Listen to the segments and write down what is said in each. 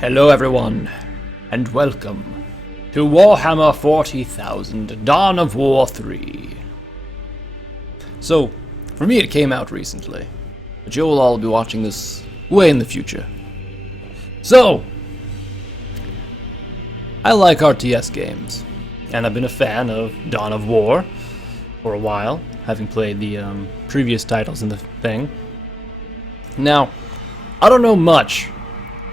Hello everyone, and welcome to Warhammer 40,000 Dawn of War 3. So, for me it came out recently, but you'll all be watching this way in the future. So, I like RTS games, and I've been a fan of Dawn of War for a while, having played the previous titles in the thing. Now, I don't know much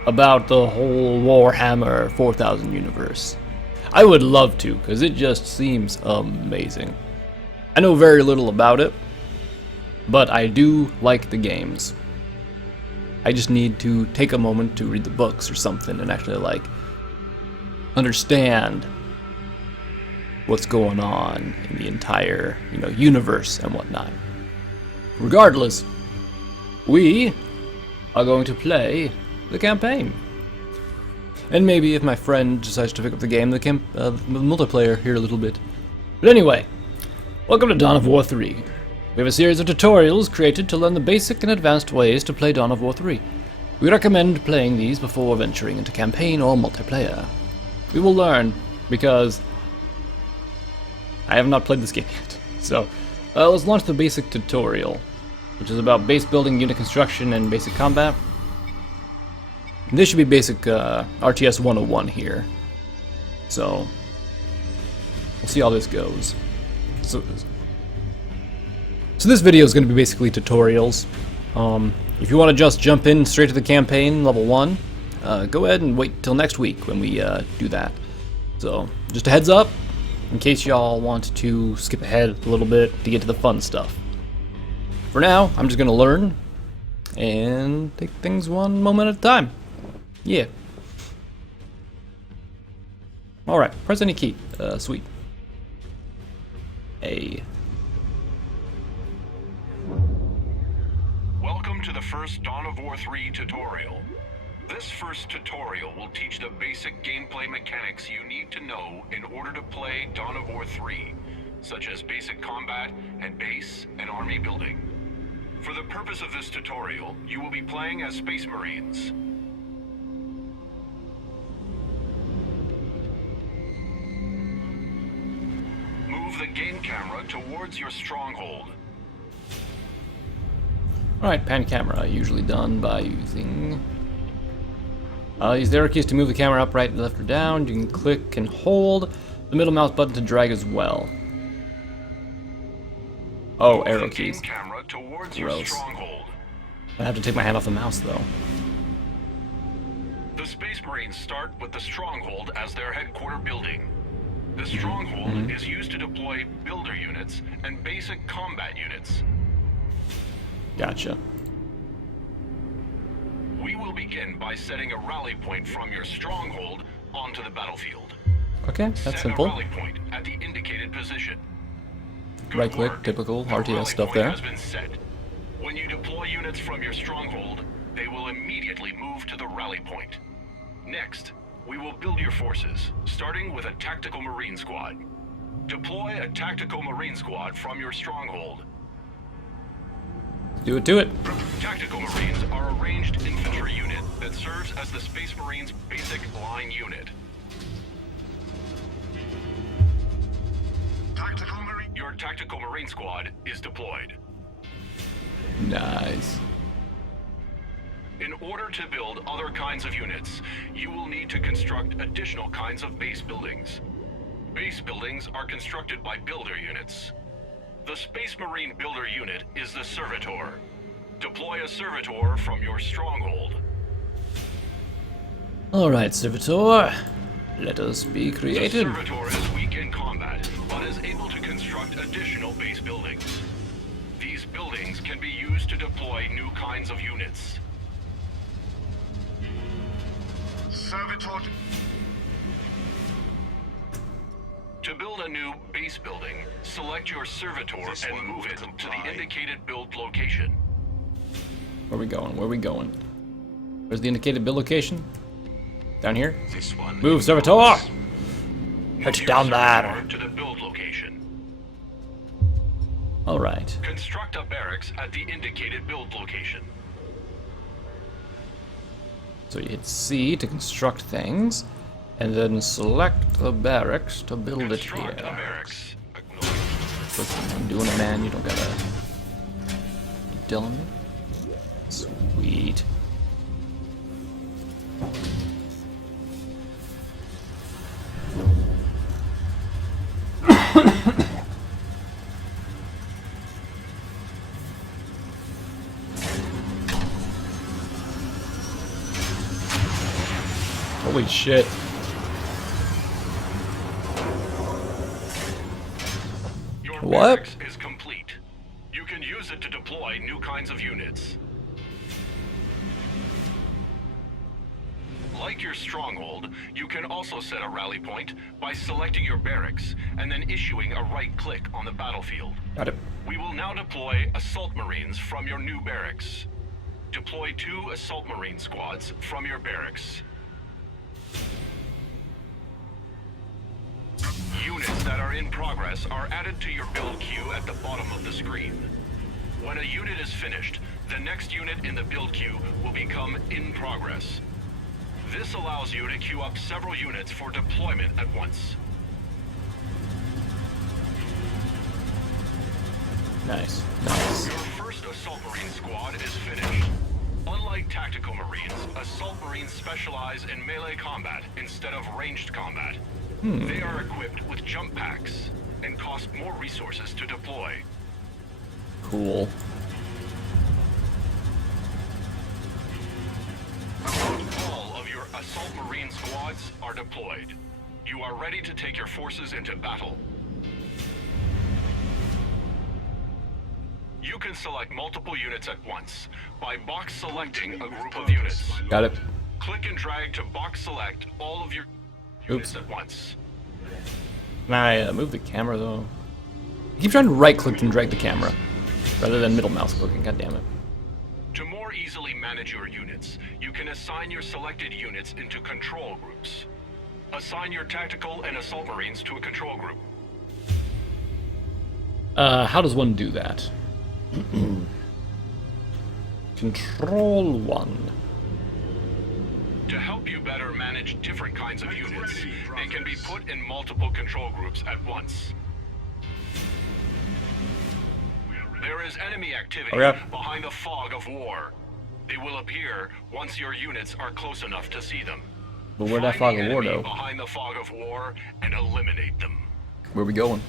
about the whole Warhammer 4000 universe. I would love to, because it just seems amazing. I know very little about it, but I do like the games. I just need to take a moment to read the books or something and actually understand what's going on in the entire, universe and whatnot. Regardless, we are going to play the campaign. And maybe if my friend decides to pick up the game, the multiplayer here a little bit. But anyway, welcome to Dawn of War 3. We have a series of tutorials created to learn the basic and advanced ways to play Dawn of War 3. We recommend playing these before venturing into campaign or multiplayer. We will learn, because I have not played this game yet. So, let's launch the basic tutorial, which is about base building, unit construction, and basic combat. And this should be basic RTS 101 here. So, we'll see how this goes. So this video is going to be basically tutorials. If you want to just jump in straight to the campaign, level 1, go ahead and wait till next week when we do that. So, just a heads up, in case y'all want to skip ahead a little bit to get to the fun stuff. For now, I'm just going to learn and take things one moment at a time. Yeah. Alright, press any key. Sweet. A. Welcome to the first Dawn of War 3 tutorial. This first tutorial will teach the basic gameplay mechanics you need to know in order to play Dawn of War 3, such as basic combat and base and army building. For the purpose of this tutorial, you will be playing as Space Marines. Move the game camera towards your stronghold. Alright, pan camera, usually done by using... use the arrow keys to move the camera up, right, left, or down. You can click and hold the middle mouse button to drag as well. Oh, Move arrow the keys. game camera towards your Gross. stronghold. I have to take my hand off the mouse, though. The Space Marines start with the Stronghold as their headquarter building. The Stronghold is used to deploy builder units and basic combat units. Gotcha. We will begin by setting a rally point from your Stronghold onto the battlefield. Okay, that's Set simple. a rally point at the indicated position. Good Right click, work. typical The RTS rally stuff point there. has been set. When you deploy units from your Stronghold, they will immediately move to the rally point. Next, we will build your forces, starting with a Tactical Marine Squad. Deploy a Tactical Marine Squad from your Stronghold. Do it to it. Tactical Marines are a ranged infantry unit that serves as the Space Marines' basic line unit. Your Tactical Marine Squad is deployed. Nice. In order to build other kinds of units, you will need to construct additional kinds of base buildings. Base buildings are constructed by builder units. The Space Marine builder unit is the Servitor. Deploy a Servitor from your Stronghold. Alright, Servitor. Let us be The creative. Servitor is weak in combat, but is able to construct additional base buildings. These buildings can be used to deploy new kinds of units. Servitor. To build a new base building, select your Servitor and move it to the indicated build location. Where we going? Where we going? Where's the indicated build location? Down here? This one. Move, Servitor! Head Move down your there. Servitor to the build location. Alright. Construct a barracks at the indicated build location. So you hit C to construct things, and then select the barracks to build it Construct a here. barracks. Listen, I'm doing it, man. You don't gotta... You telling me? Sweet. Holy shit. Your What? barracks is complete. You can use it to deploy new kinds of units. Like your stronghold, you can also set a rally point by selecting your barracks and then issuing a right click on the battlefield. Got it. We will now deploy assault marines from your new barracks. Deploy 2 assault marine squads from your barracks. Units that are in progress are added to your build queue at the bottom of the screen. When a unit is finished, the next unit in the build queue will become in progress. This allows you to queue up several units for deployment at once. Nice. Nice. Your first Assault Marine squad is finished. Unlike tactical Marines, Assault Marines specialize in melee combat instead of ranged combat. They are equipped with jump packs and cost more resources to deploy. Cool. All of your Assault Marine squads are deployed. You are ready to take your forces into battle. You can select multiple units at once by box selecting a group of units. Got it. Click and drag to box select all of your units at once. Can I move the camera though? I keep trying to right click and drag the camera rather than middle mouse clicking. God damn it. To more easily manage your units, you can assign your selected units into control groups. Assign your tactical and assault marines to a control group. How does one do that? Control 1. To help you better manage different kinds of units, they can be put in multiple control groups at once. There is enemy activity Okay. behind the fog of war. They will appear once your units are close enough to see them. But where'd that Find fog the of war enemy go? behind the fog of war and eliminate them. Where we going?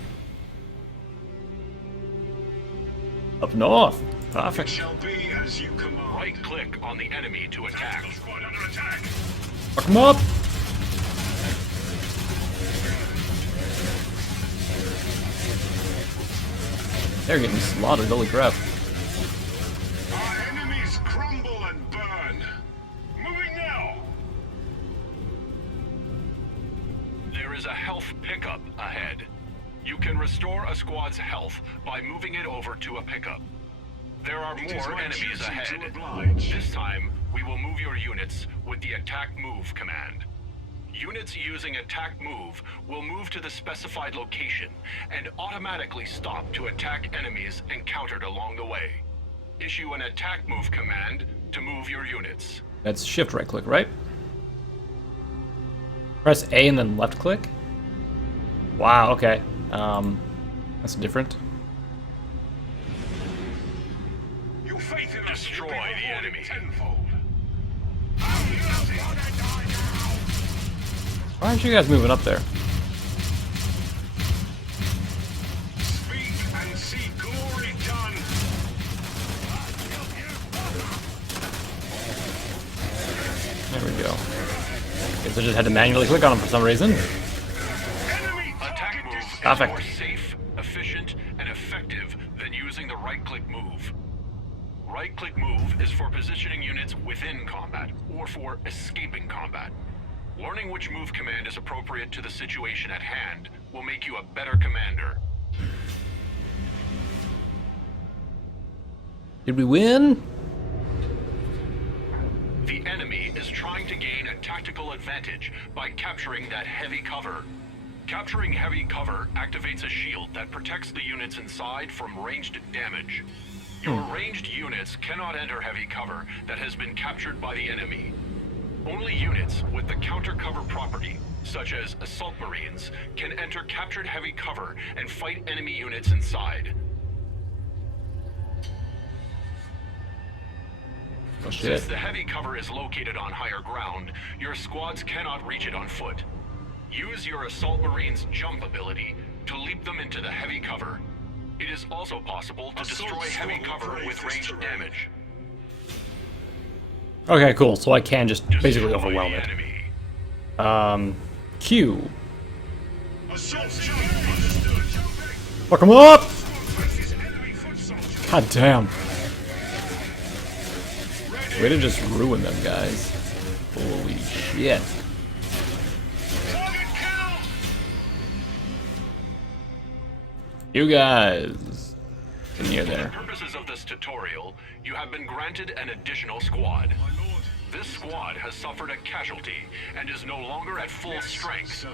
Up north. Perfect. Shall be as you command. Right-click on the enemy to attack. Squad under attack. Fuck 'em up. They're getting slaughtered. Holy crap. Our enemies crumble and burn. Moving now. There is a health pickup ahead. You can restore a squad's health by moving it over to a pickup. There are It is more my enemies duty ahead. to oblige. This time, we will move your units with the attack move command. Units using attack move will move to the specified location and automatically stop to attack enemies encountered along the way. Issue an attack move command to move your units. That's shift right click, right? Press A and then left click? Wow, okay. That's different. Your faith in us Destroy will be the rewarded enemy. tenfold. Why aren't you guys moving up there? Speak and see glory done. There we go. Guess I just had to manually click on them for some reason. Enemy Attack target move is Perfect. more safe, efficient, and effective than using the right-click move. Right-click move is for positioning units within combat or for escaping combat. Learning which move command is appropriate to the situation at hand will make you a better commander. Did we win? The enemy is trying to gain a tactical advantage by capturing that heavy cover. Capturing heavy cover activates a shield that protects the units inside from ranged damage. Your ranged units cannot enter heavy cover that has been captured by the enemy. Only units with the counter cover property, such as assault marines, can enter captured heavy cover and fight enemy units inside. Oh shit. Since the heavy cover is located on higher ground, your squads cannot reach it on foot. Use your assault marines' jump ability to leap them into the heavy cover. It is also possible to destroy heavy cover with ranged damage. Okay, cool. So I can just basically Destroy overwhelm the it. enemy. Q. Assault jump. Understood. Jumping. Fuck him up! Faces enemy foot soldier. God damn. Way to just ruin them, guys. Holy shit. Target kill. You guys. In near For the there. purposes of this tutorial, you have been granted an additional squad. My lord. This squad has suffered a casualty and is no longer at full strength. Sir.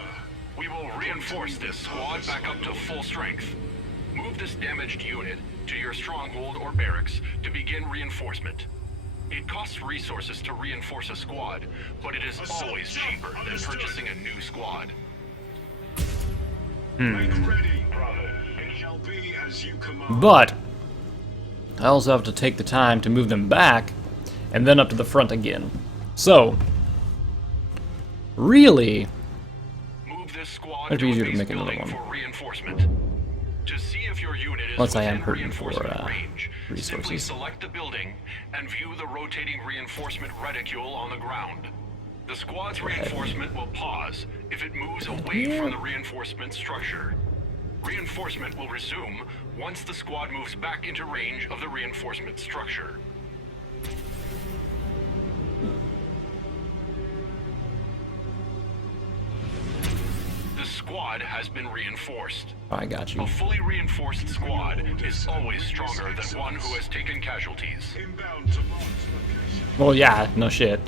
We will reinforce this squad back up to full strength. Move this damaged unit to your stronghold or barracks to begin reinforcement. It costs resources to reinforce a squad, but it is always cheaper than purchasing a new squad. Make ready. Bravo. It shall be as you command. But I also have to take the time to move them back and then up to the front again. So, really, Move this squad It'd be to a easier to base make another building one. for reinforcement. To see if your unit is Once I am within hurting for, reinforcement range, simply resources. select the building and view the rotating reinforcement reticule on the ground. The squad's reinforcement will pause if it moves away from the reinforcement structure. Reinforcement will resume once the squad moves back into range of the reinforcement structure. The squad has been reinforced. I got you. A fully reinforced squad is always stronger than one who has taken casualties. Inbound to Mark's location. Well, yeah, no shit.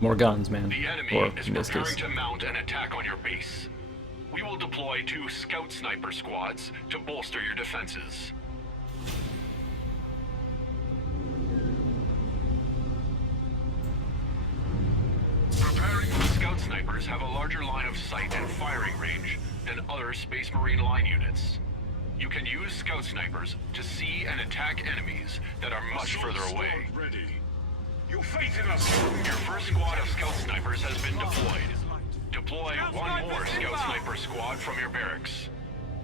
More guns, man. The enemy Or is in this preparing case. to mount an attack on your base. We will deploy 2 scout sniper squads to bolster your defenses. Preparing. Scout snipers have a larger line of sight and firing range than other Space Marine line units. You can use scout snipers to see and attack enemies that are much Assault further away. squad ready. Your faith in us. Your first squad of scout snipers has been deployed. Deploy one more scout sniper squad from your barracks.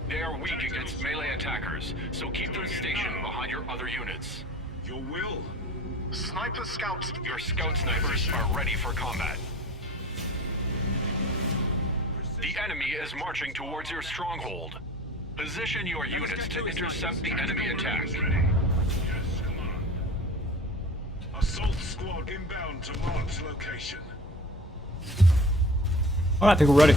They are weak against melee attackers, so keep them stationed behind your other units. Your will. Sniper scouts. Your scout snipers are ready for combat. The enemy is marching towards your stronghold. Position your units to intercept the enemy attack. Yes, command. Assault squad inbound to Mark's location. Alright, I think we're ready.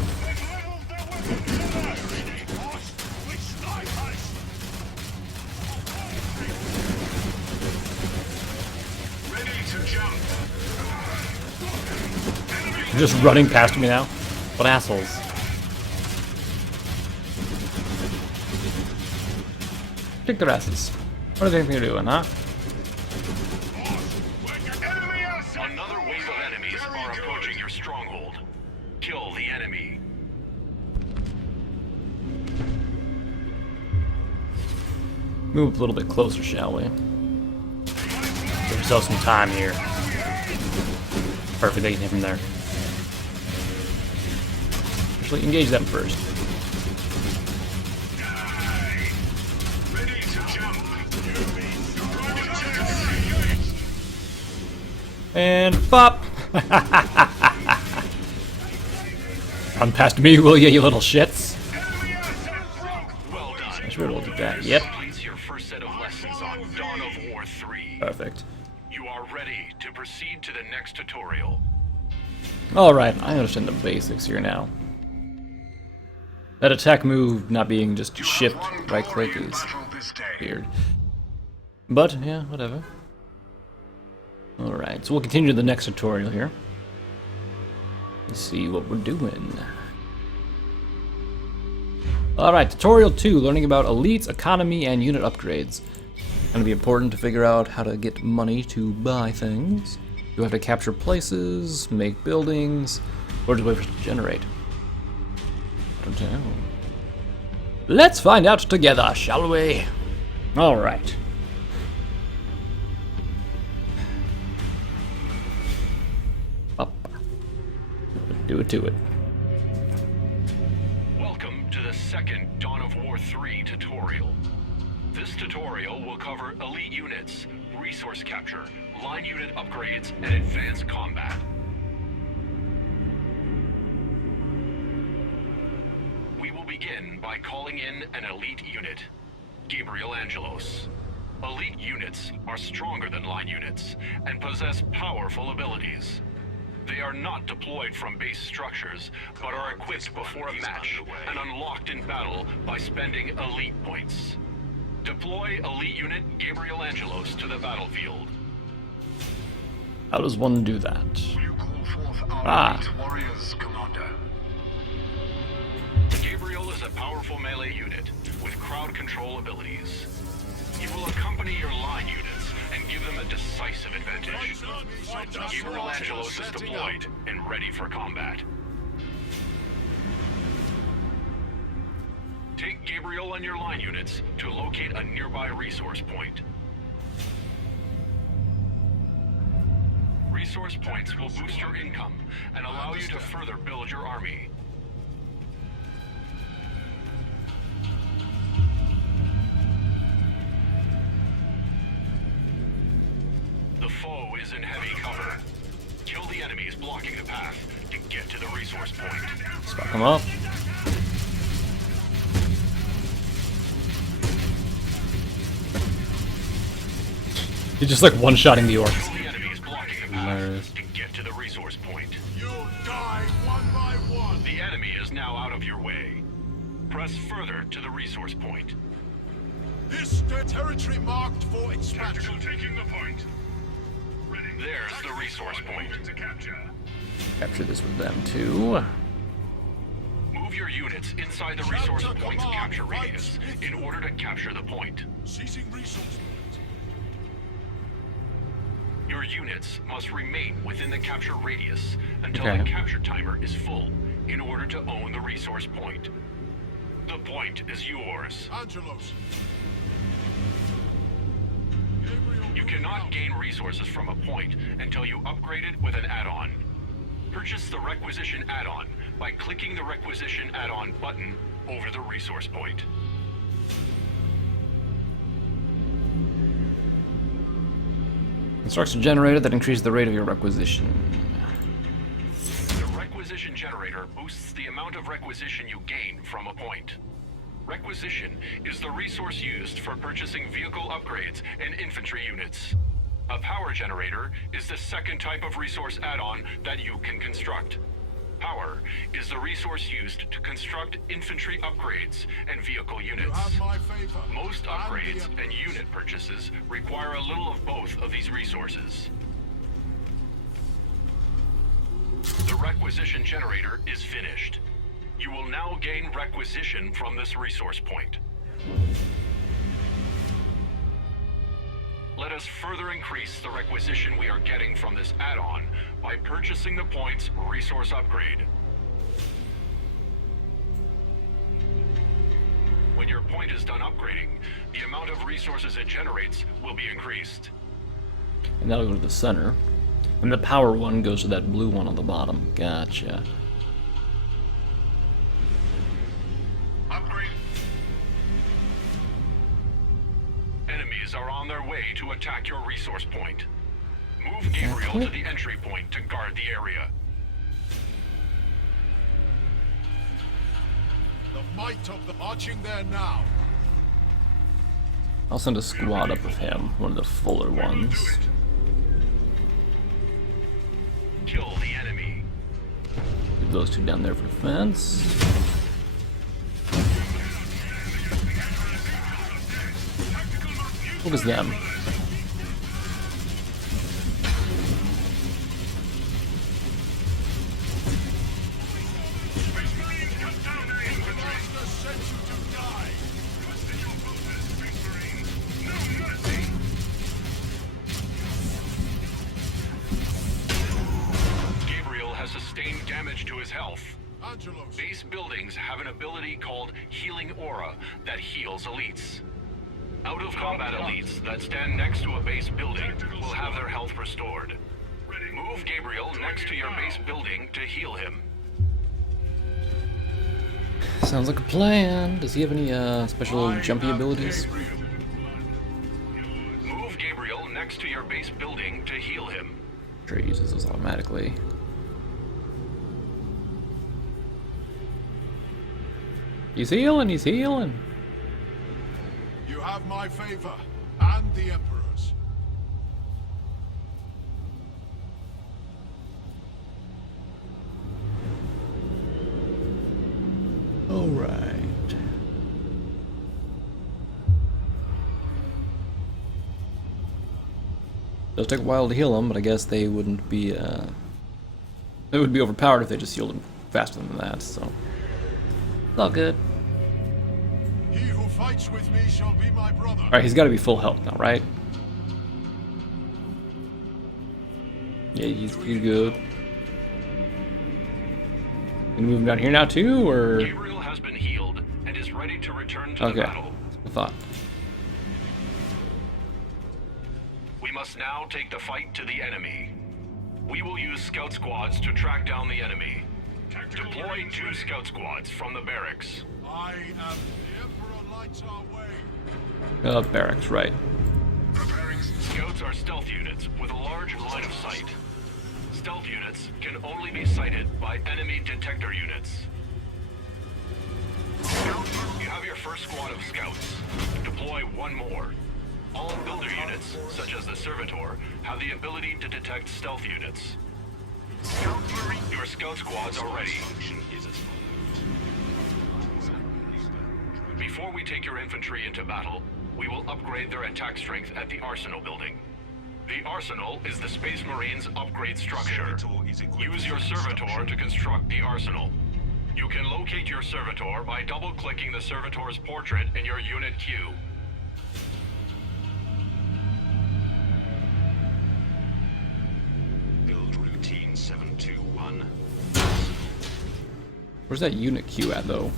Ready to jump. They're just running past me now. What assholes. Kick their asses. What do they think they're doing, huh? Enemy asset. Another wave of enemies are approaching your stronghold. Kill the enemy. Move a little bit closer, shall we? Give ourselves some time here. Perfect, they can hit from there. Actually, engage them first. Ready to jump. And pop! Run past me, will ya, you little shits? Well done. I should be able to do that. Yep. Completes your first set of lessons on Dawn of War 3. Perfect. You are ready to proceed to the next tutorial. Alright, I understand the basics here now. That attack move not being just shift right click is weird. But, yeah, whatever. Alright, so we'll continue to the next tutorial here. Let's see what we're doing. Alright, tutorial 2, learning about elites, economy, and unit upgrades. Gonna be important to figure out how to get money to buy things. Do I have to capture places, make buildings, or do I have to generate? I don't know. Let's find out together, shall we? All right. Up. Do it to it. Welcome to the second Dawn of War 3 tutorial. This tutorial will cover elite units, resource capture, line unit upgrades, and advanced combat. We will begin by calling in an elite unit, Gabriel Angelos. Elite units are stronger than line units and possess powerful abilities. They are not deployed from base structures, but are equipped before a match and unlocked in battle by spending elite points. Deploy elite unit Gabriel Angelos to the battlefield. How does one do that? You call forth our elite warriors, Commander. Gabriel is a powerful melee unit with crowd control abilities. He will accompany your line units and give them a decisive advantage. Gabriel Angelos is deployed and ready for combat. Take Gabriel and your line units to locate a nearby resource point. Resource points will boost your income and allow you to further build your army. The foe is in heavy cover. Kill the enemies blocking the path to get to the resource point. Stock them up. He's just like one-shotting the orcs. Kill the enemies blocking the Hilarious. path to get to the resource point. You die one by one. The enemy is now out of your way. Press further to the resource point. This territory marked for expansion. Taking the point. There's the resource point. To capture. Capture this with them too. Move your units inside the resource point's capture radius in order to capture the point. Seizing resource. Your units must remain within the capture radius until Okay. the capture timer is full in order to own the resource point. The point is yours. Angelos. You cannot gain resources from a point until you upgrade it with an add-on. Purchase the Requisition add-on by clicking the Requisition add-on button over the resource point. Instruction generator that increases the rate of your requisition. The Requisition generator boosts the amount of requisition you gain from a point. Requisition is the resource used for purchasing vehicle upgrades and infantry units. A power generator is the second type of resource add-on that you can construct. Power is the resource used to construct infantry upgrades and vehicle You units. have my favor. Most And upgrades the- and unit purchases require a little of both of these resources. The requisition generator is finished. You will now gain requisition from this resource point. Let us further increase the requisition we are getting from this add-on by purchasing the point's resource upgrade. When your point is done upgrading, the amount of resources it generates will be increased. And that'll go to the center. And the power one goes to that blue one on the bottom. Gotcha. Upgrade. Enemies are on their way to attack your resource point. Move Gabriel to the entry point to guard the area. The might of the marching there now. I'll send a squad up with him, one of the fuller ones. Kill the enemy. Leave those two down there for defense. Focus them. damage to his health. Angelos. Base buildings have an ability called Healing Aura that heals elites. Out-of-combat elites that stand next to a base building will have their health restored. Move Gabriel next to your base building to heal him. Sounds like a plan. Does he have any special I jumpy am abilities? Gabriel. Move Gabriel next to your base building to heal him. Sure, he uses those automatically. He's healing. He's healing. You have my favor and the Emperor's. All right. Does take a while to heal them, but I guess they wouldn't be. They would be overpowered if they just healed them faster than that. So it's all good. He who fights with me shall be my brother. All right, he's got to be full health now, right? Yeah, he's good. Gonna move him down here now too, or Gabriel has been healed and is ready to return to okay? the battle. I thought. We must now take the fight to the enemy. We will use scout squads to track down the enemy. Deploy 2 scout squads from the barracks. I am the Emperor lights our way. Barracks, right? Scouts are stealth units with a large line of sight. Stealth units can only be sighted by enemy detector units. You have your first squad of scouts. Deploy 1 more. All builder units, such as the Servitor, have the ability to detect stealth units. Your scout squads are ready. Before we take your infantry into battle, we will upgrade their attack strength at the Arsenal building. The Arsenal is the Space Marines' upgrade structure. Use your Servitor to construct the Arsenal. You can locate your Servitor by double-clicking the Servitor's portrait in your unit queue. Build routine 721. Where's that unit queue at though?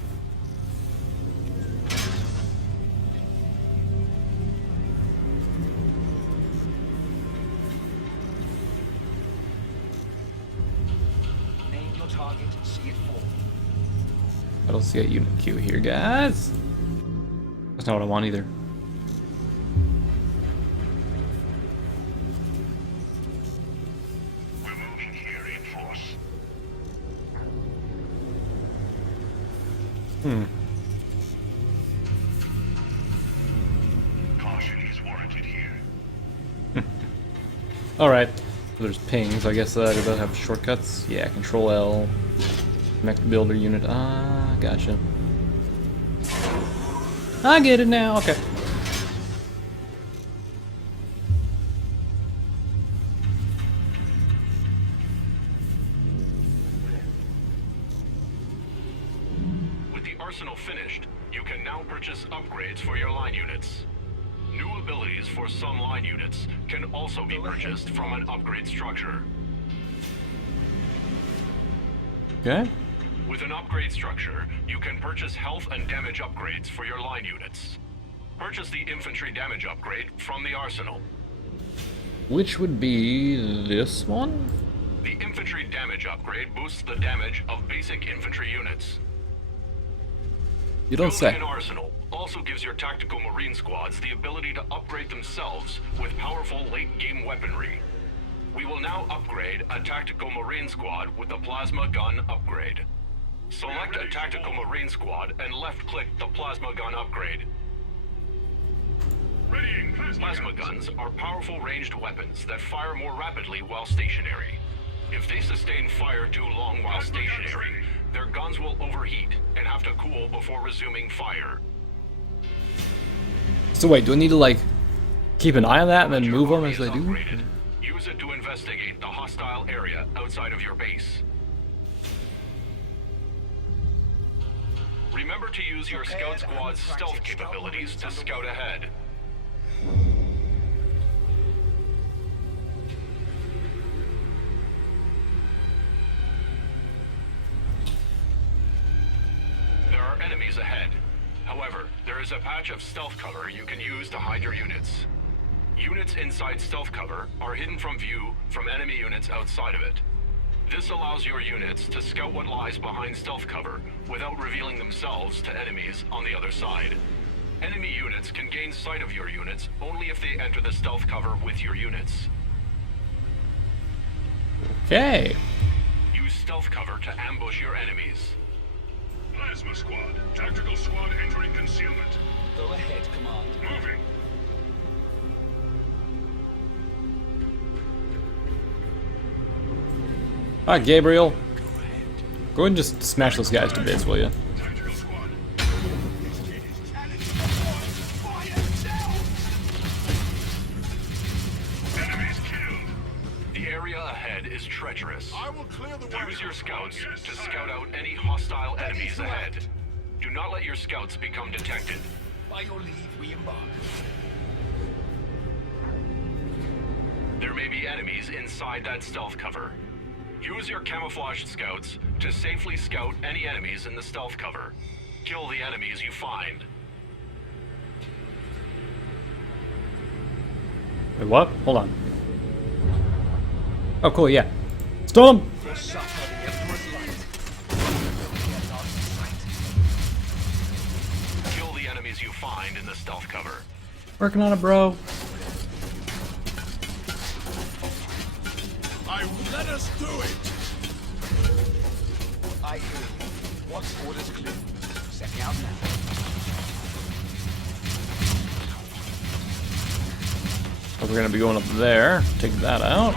Name your target, see it fall. I don't see a unit queue here, guys. That's not what I want either. We're moving here in force. Caution is warranted here. All right. So there's pings. I guess does that have shortcuts? Yeah. Control L. Connect builder unit. Ah, gotcha. I get it now. Okay. With the arsenal finished, you can now purchase upgrades for your line units. New abilities for some line units can also be purchased from an upgrade structure. Okay. With an upgrade structure, you can purchase health and damage upgrades for your line units. Purchase the infantry damage upgrade from the arsenal. Which would be this one? The infantry damage upgrade boosts the damage of basic infantry units. You don't Building say. an arsenal also gives your tactical marine squads the ability to upgrade themselves with powerful late-game weaponry. We will now upgrade a tactical marine squad with the plasma gun upgrade. Select a tactical marine squad and left-click the plasma gun upgrade. Plasma guns are powerful ranged weapons that fire more rapidly while stationary. If they sustain fire too long while stationary, their guns will overheat and have to cool before resuming fire. So wait, do I need to like keep an eye on that and then Your move them army as is they do? upgraded. Use it to investigate the hostile area outside of your base. Remember to use your scout squad's stealth capabilities to scout ahead. enemies ahead. However, there is a patch of stealth cover you can use to hide your units. Units inside stealth cover are hidden from view from enemy units outside of it. This allows your units to scout what lies behind stealth cover without revealing themselves to enemies on the other side. Enemy units can gain sight of your units only if they enter the stealth cover with your units. Okay. Use stealth cover to ambush your enemies. Plasma squad. Tactical squad entering concealment. Go ahead, Command. Moving. Alright, Gabriel. Go ahead and just smash those guys to bits, will you? Tactical squad. Enemies killed. The area ahead is treacherous. I will clear the way. Use your scouts Yes, to sir. scout out any hostile enemies ahead. Do not let your scouts become detected. By your leave, we embark. There may be enemies inside that stealth cover. Use your camouflaged scouts to safely scout any enemies in the stealth cover. Kill the enemies you find. Wait, what? Hold on. Oh, cool, yeah. Stun! For supper, the Emperor's light. Get our sight. Kill the enemies you find in the stealth cover. Working on it, bro. Let us do it. I hear you. Once orders clear. Setting out now. So we're gonna be going up there. Take that out.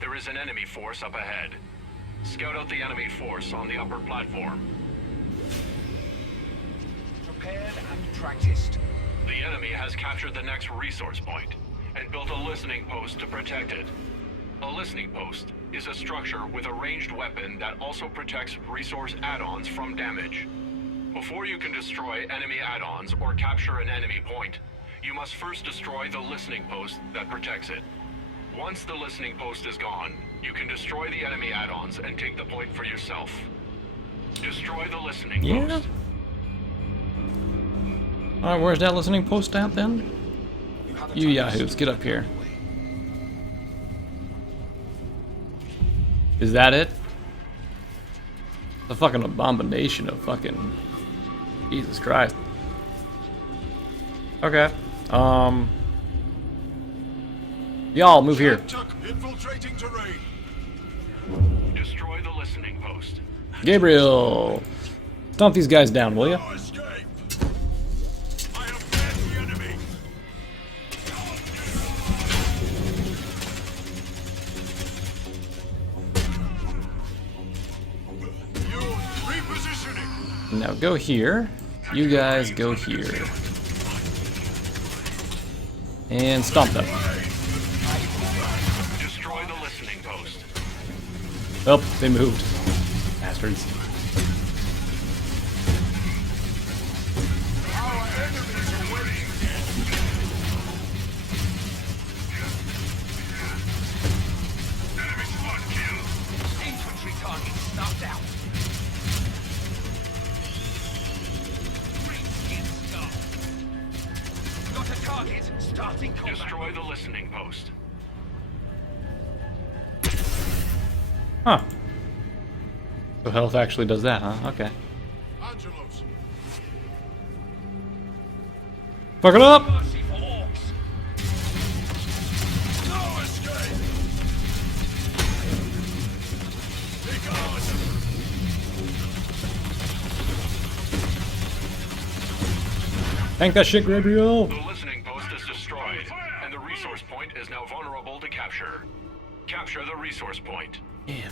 There is an enemy force up ahead. Scout out the enemy force on the upper platform. Prepared and practiced. The enemy has captured the next resource point and built a listening post to protect it. A listening post is a structure with a ranged weapon that also protects resource add-ons from damage. Before you can destroy enemy add-ons or capture an enemy point, you must first destroy the listening post that protects it. Once the listening post is gone, you can destroy the enemy add-ons and take the point for yourself. Destroy the listening Yeah. post. Alright, where's that listening post at then? You, have You yahoos, get up here. Is that it? The fucking abomination of fucking Jesus Christ. Okay. Y'all move here. Chuck infiltrating terrain. Destroy the listening post. Gabriel, stomp these guys down, will you? No escape. I have met the enemy. You repositioning. Now go here. You guys go here. And stomp them. Destroy the listening post. Oh, they moved. Bastards. Our enemies are winning. Enemy squad killed. Infantry target snuffed out. Great stuff. Got a target. Starting combat. Destroy the listening post. Huh. So health actually does that, huh? Okay. Angelos. Fuck it up! Mercy for orcs. No escape. Be gone. Tank that shit, Gabriel! The listening post is destroyed, and the resource point is now vulnerable to capture. Capture the resource point. Yeah.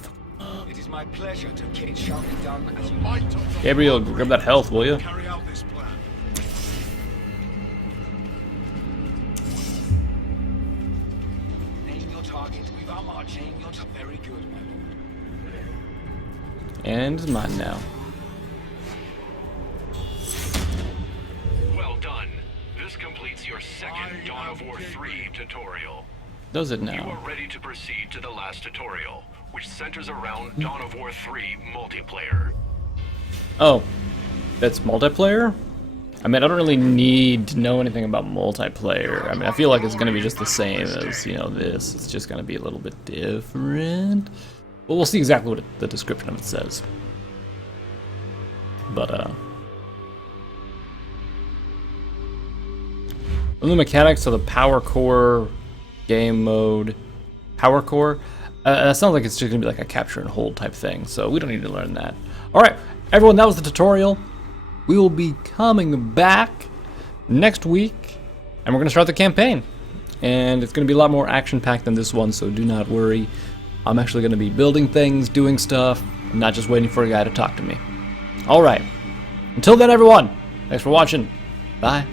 It is my pleasure to get it shall be done as you Might of the Gabriel, grab that health, will you? carry out this plan. Name your target. We've our march. Name your target. Very good, my lord. And it's mine now. Well done. This completes your second I Dawn of am War Gabriel. 3 tutorial. Does it You now? are ready to proceed to the last tutorial, which centers around Dawn of War 3 multiplayer. Oh, that's multiplayer? I mean, I don't really need to know anything about multiplayer. I mean, I feel like it's going to be just the same as, you know, this. It's just going to be a little bit different. Well, we'll see exactly what the description of it says. But, the mechanics of the Power Core game mode. Power Core? That sounds like it's just going to be like a capture and hold type thing, so we don't need to learn that. Alright, everyone, that was the tutorial. We will be coming back next week, and we're going to start the campaign. And it's going to be a lot more action-packed than this one, so do not worry. I'm actually going to be building things, doing stuff, and not just waiting for a guy to talk to me. Alright, until then, everyone, thanks for watching. Bye.